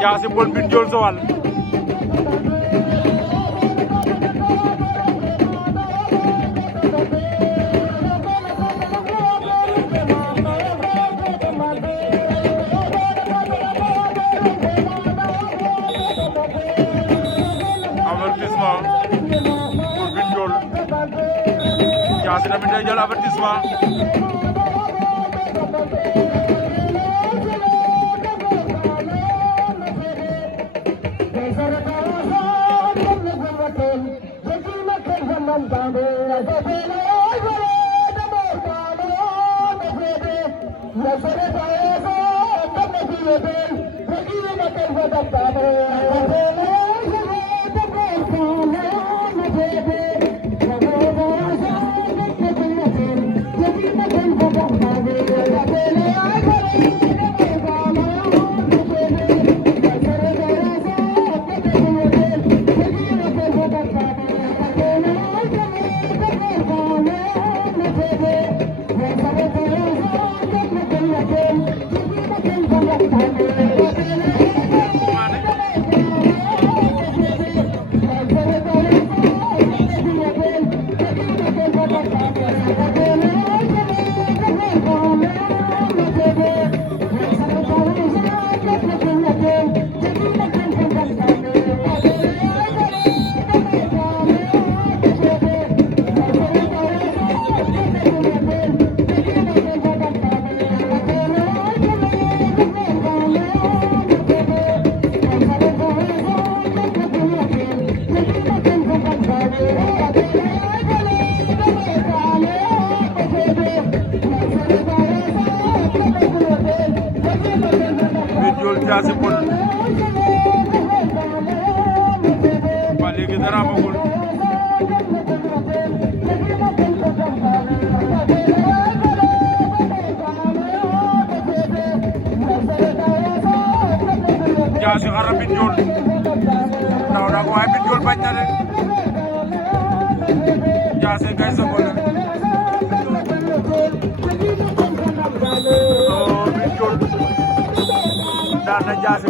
Jaasi Peulh Mbine Ndiol Joal avertissement pour Mbine Ndiol Jaasi tamit day jël avertissement Jaasi Peulh ba léegi dara amagul Jaasi xara Mbine Ndiol daw na ko waaye Mbine Ndiol bañ na de Jaasi ngay sogole Mbine Ndiol daan na Jaasi